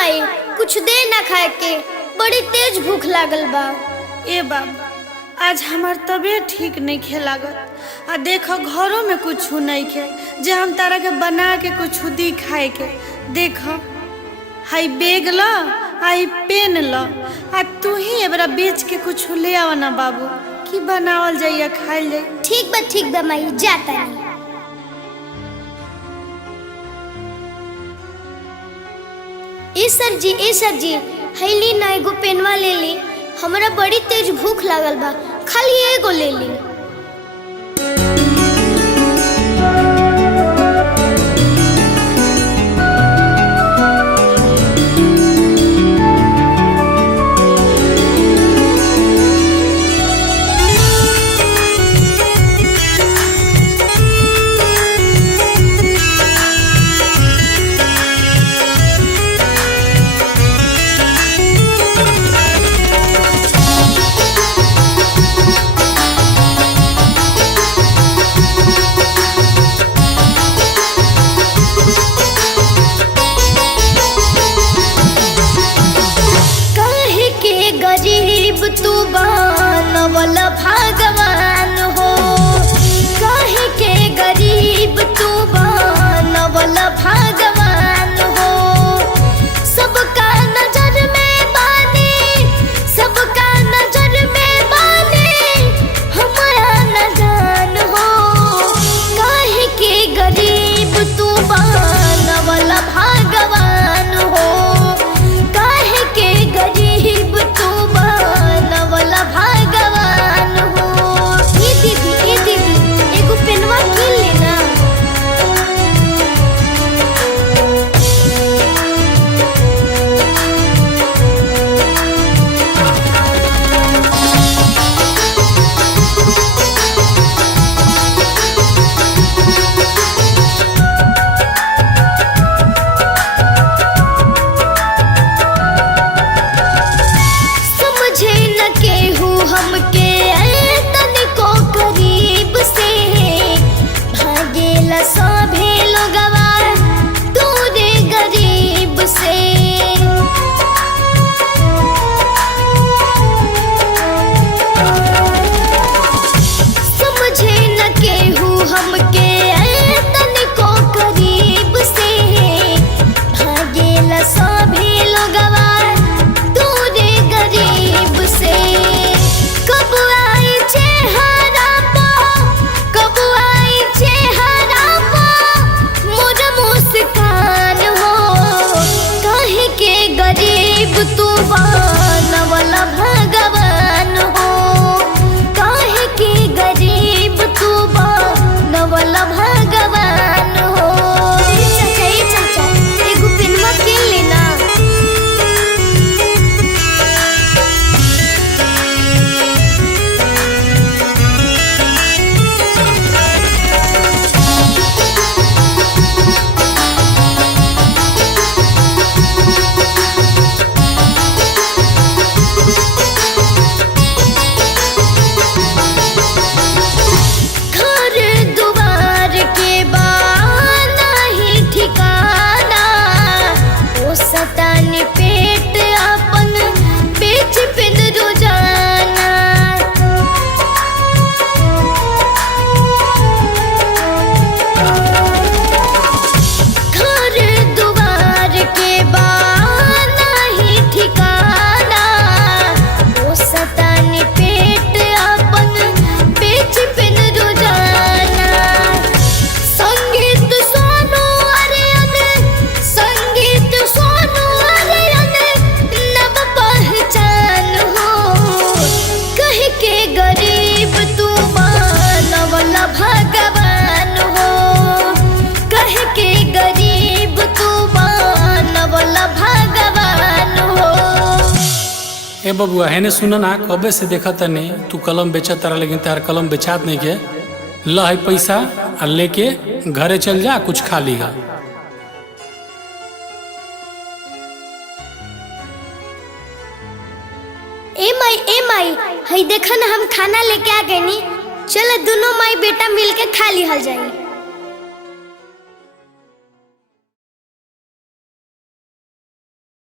माई कुछ दे ना खाए के, बड़ी तेज भूख लागल बा। ए बाबा, आज हमार तबीयत ठीक नहीं खे लागत। आ देखो घरों में कुछ नहीं खे जे हम तारा के बना के कुछ दी खाए के। देखो हाई बेग ल, आई पेन ल, आ तू ही एबरा बेच के कुछ ले आवा ना बाबू, की बनावल जाइए खाइल जाए। ठीक बा माई, जाता नहीं। ए सर जी हैली ना एगो पेनवा ले ली, हमरा बड़ी तेज भूख लागल बा, खाली एगो ले ली। गरीब तू बनवल भगवान हो, काहे के गरीब तू बनवल भगवान हो। सबका नजर में बानी, सबका नजर में बानी, हमारा न जान हो। काहे के गरीब तू बनवल भगवान हो, काहे के गरीब भगवान हो। ये दीदी एगो पेनवा किन लेना। समझे न केहू हमके तनिको करीब से, भागेला सभे लोगवा दूरे गरीब से। समझे न केहू हमके तनिको करीब से, भागेला सभे लोगवा दूरे गरीब से। कब आई चेहरा पा, कब आई चेहरा पा मोर मुस्कान हो। काहे के गरीब तू बनवल भगवान हो, काहे के गरीब तू बनवल भगवान हो। चाचा एगो पेनवा किन लेना। घर दुआर के बाना ही ठिकाना, ओ सतानी पेट अपन बेच पिन रोजाना। घर दुआर के बाना ही ठिकाना, ओ सतानी पेट अपन बेच पिन रोजाना। संगीत सोनू अरियन, संगीत सोनू अरियन नव पहचान हो। कहे के गरीब तू बनवल भगवान हो, कहे के गरीब तू बनवल भगवान हो। ए बबुआ हेने सुन ना, कबे से देखा तने तू कलम बेचा तारा, लेकिन तार कलम बेचात नहीं के। ल है पैसा आ लेके घरे चल जा, कुछ खा लीहा। ए माई हई देखा ना, हम खाना लेके आ गए नी। चल दोनों माई बेटा मिलके खा ली हल जाई।